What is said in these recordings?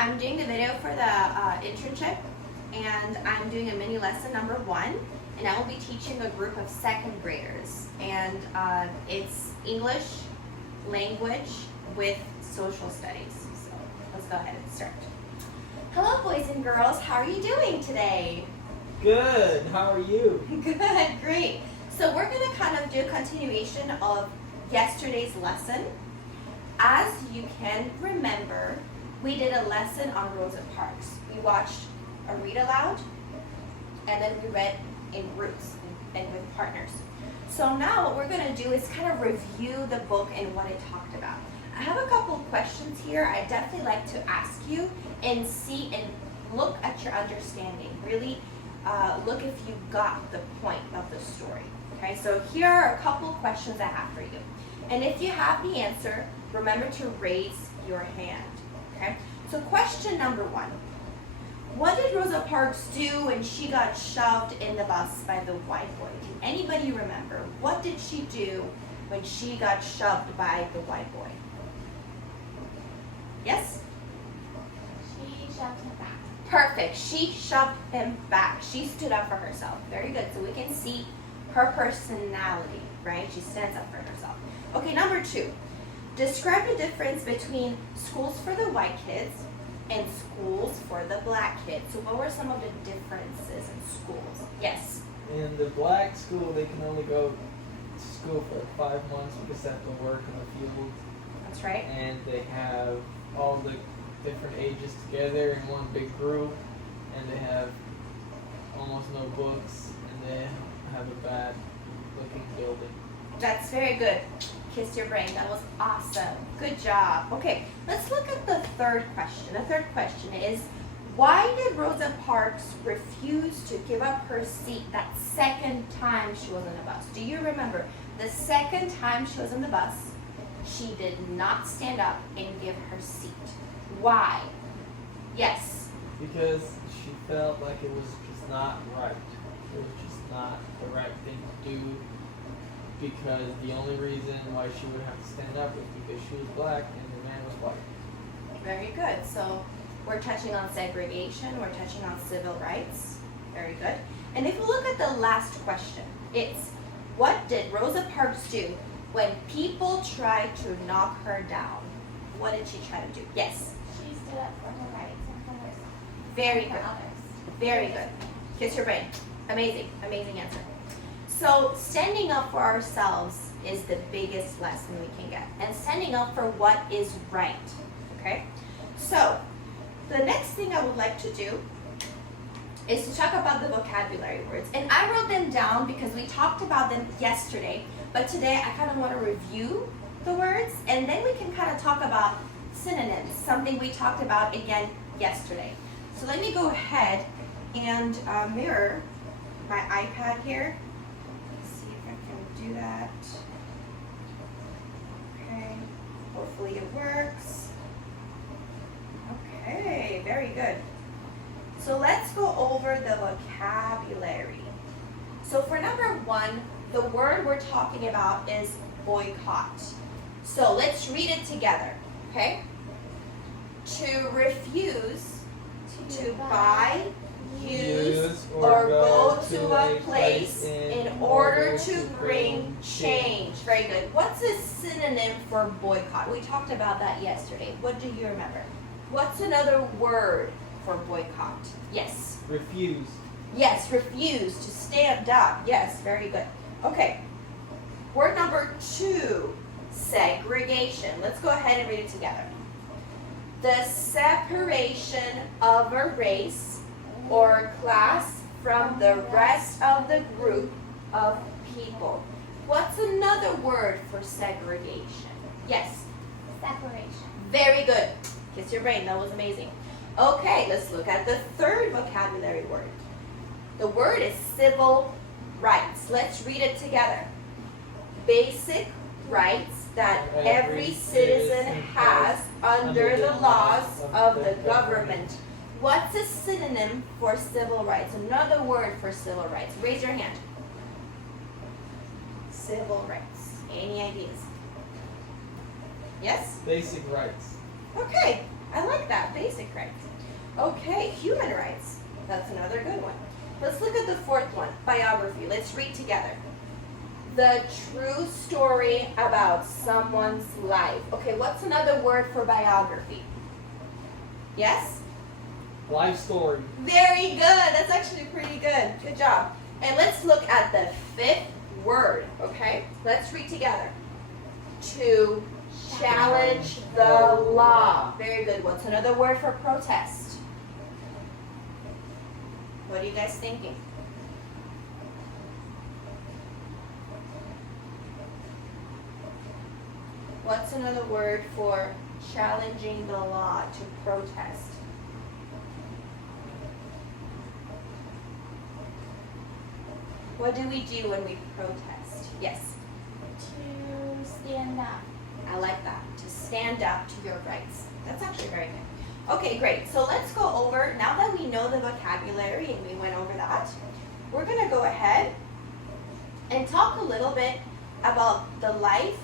I'm doing the video for the internship, and I'm doing a mini lesson number 1, and I will be teaching a group of 2nd graders, and it's English language with social studies. So let's go ahead and start. Hello, boys and girls. How are you doing today? Good. How are you? Good, great. So we're going to kind of do a continuation of yesterday's lesson. As you can remember, we did a lesson on Rosa Parks. We watched a read aloud, and then we read in groups and with partners. So now what we're going to do is kind of review the book and what it talked about. I have a couple of questions here I'd definitely like to ask you and see and look at your understanding. Really look if you got the point of the story. Okay, so here are a couple of questions I have for you. And if you have the answer, remember to raise your hand. Okay, so question number 1. What did Rosa Parks do when she got shoved in the bus by the white boy? Can anybody remember? What did she do when she got shoved by the white boy? Yes? She shoved him back. Perfect. She shoved him back. She stood up for herself. Very good. So we can see her personality, right? She stands up for herself. Okay, number 2. Describe the difference between schools for the white kids and schools for the black kids. So what were some of the differences in schools? Yes. In the black school, they can only go to school for 5 months because they have to work in the field. That's right. And they have all the different ages together in one big group, and they have almost no books, and they have a bad looking building. That's very good. Kiss your brain. That was awesome. Good job. Okay, let's look at the third question. The third question is, why did Rosa Parks refuse to give up her seat that second time she was on the bus? Do you remember? The second time she was on the bus, she did not stand up and give her seat. Why? Yes. Because she felt like it was just not right. It was just not the right thing to do. Because the only reason why she would have to stand up was because she was black and the man was white. Very good. So we're touching on segregation, we're touching on civil rights. Very good. And if we look at the last question, it's what did Rosa Parks do when people tried to knock her down? What did she try to do? Yes. She stood up for her rights and for herself. Very For good. others. Very good. Kiss your brain. Amazing. Amazing answer. So standing up for ourselves is the biggest lesson we can get. And standing up for what is right. Okay? So the next thing I would like to do is to talk about the vocabulary words. And I wrote them down because we talked about them yesterday. But today I kind of want to review the words, and then we can kind of talk about synonyms, something we talked about again yesterday. So let me go ahead and mirror my iPad here. Do that. Okay, hopefully it works. Okay, very good. So let's go over the vocabulary. So for number 1, the word we're talking about is boycott. So let's read it together, okay? To refuse to buy, use, or go to a place in order to bring change. Very good. What's a synonym for boycott? We talked about that yesterday. What do you remember? What's another word for boycott? Yes. Refuse. Yes, refuse, to stand up. Yes, very good. Okay. Word number 2, segregation. Let's go ahead and read it together. The separation of a race or class from the rest of the group of people. What's another word for segregation? Yes. Separation. Very good. Kiss your brain. That was amazing. Okay, let's look at the third vocabulary word. The word is civil rights. Let's read it together. Basic rights that every citizen has under the laws of the government. What's a synonym for civil rights? Another word for civil rights. Raise your hand. Civil rights. Any ideas? Yes? Basic rights. Okay. I like that, basic rights. Okay, human rights. That's another good one. Let's look at the fourth one, biography. Let's read together. The true story about someone's life. Okay, what's another word for biography? Yes? Life story. Very good. That's actually pretty good. Good job. And let's look at the fifth word, okay? Let's read together. To challenge the law. Very good. What's another word for protest? What are you guys thinking? What's another word for challenging the law, to protest? What do we do when we protest? Yes, To stand up. I like that. To stand up to your rights. That's actually very good. Okay, great. So let's go over, now that we know the vocabulary and we went over that, we're going to go ahead and talk a little bit about the life,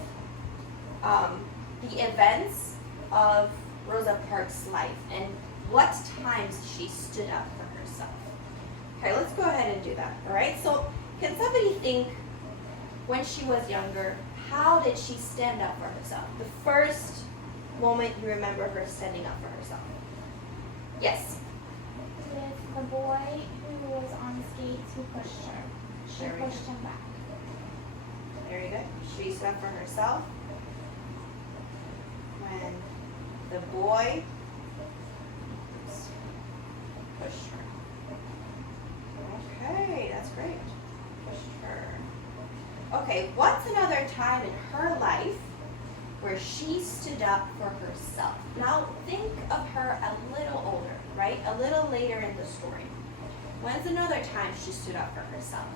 the events of Rosa Parks' life and what times she stood up for herself. Okay, let's go ahead and do that. All right, so can somebody think when she was younger, how did she stand up for herself? The first moment you remember her standing up for herself. Yes. With the boy who was on skates who pushed her. She Very pushed him back. Very good. She stood up for herself. When the boy pushed her. Okay, that's great. Pushed her. Okay, what's another time in her life where she stood up for herself? Now think of her a little older, right? A little later in the story. When's another time she stood up for herself?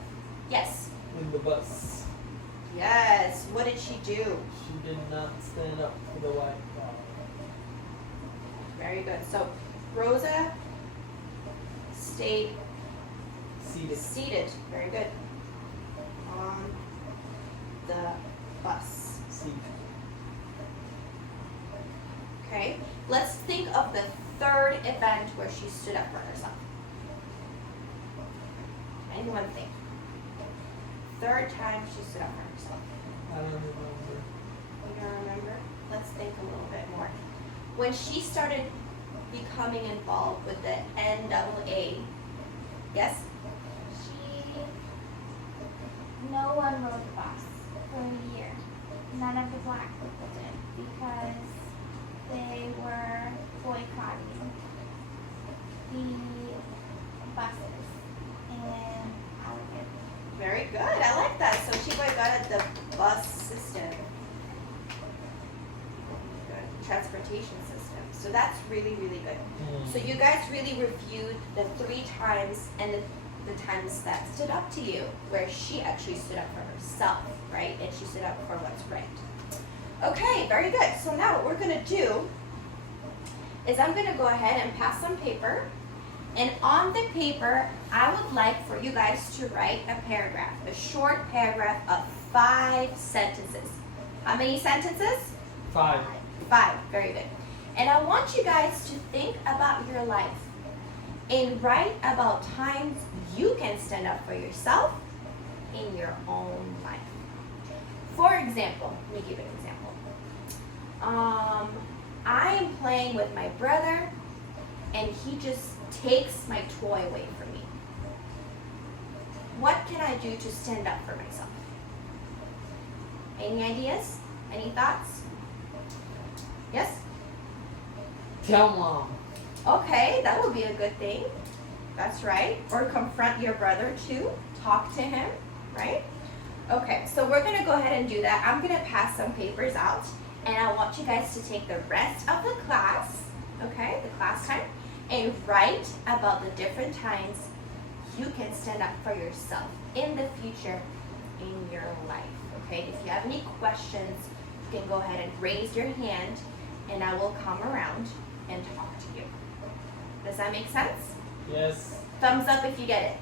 Yes. In the bus. Yes. What did she do? She did not stand up for the white dog. Very good. So Rosa stayed Seated. seated. Very good. On the bus. Seated. Okay. Let's think of the third event where she stood up for herself. Anyone think? Third time she stood up for herself. I don't remember. You don't remember? Let's think a little bit more. When she started becoming involved with the NAA, yes? No one rode the bus for a year. None of the black people did because they were boycotting the buses in Alabama. Very good. I like that. So she boycotted the bus system. Good. Transportation system. So that's really, really good. So you guys really reviewed the 3 times and the times that stood up to you, where she actually stood up for herself, right? And she stood up for what's right. Okay, very good. So now what we're going to do is I'm going to go ahead and pass some paper. And on the paper, I would like for you guys to write a paragraph, a short paragraph of 5 sentences. How many sentences? 5. 5. Very good. And I want you guys to think about your life and write about times you can stand up for yourself in your own life. For example, let me give you an example. I am playing with my brother and he just takes my toy away from me. What can I do to stand up for myself? Any ideas? Any thoughts? Yes? Tell mom. Okay, that would be a good thing. That's right. Or confront your brother too. Talk to him, right? Okay, so we're going to go ahead and do that. I'm going to pass some papers out, and I want you guys to take the rest of the class, okay, the class time, and write about the different times you can stand up for yourself in the future in your life, okay? If you have any questions, you can go ahead and raise your hand, and I will come around and talk to you. Does that make sense? Yes. Thumbs up if you get it.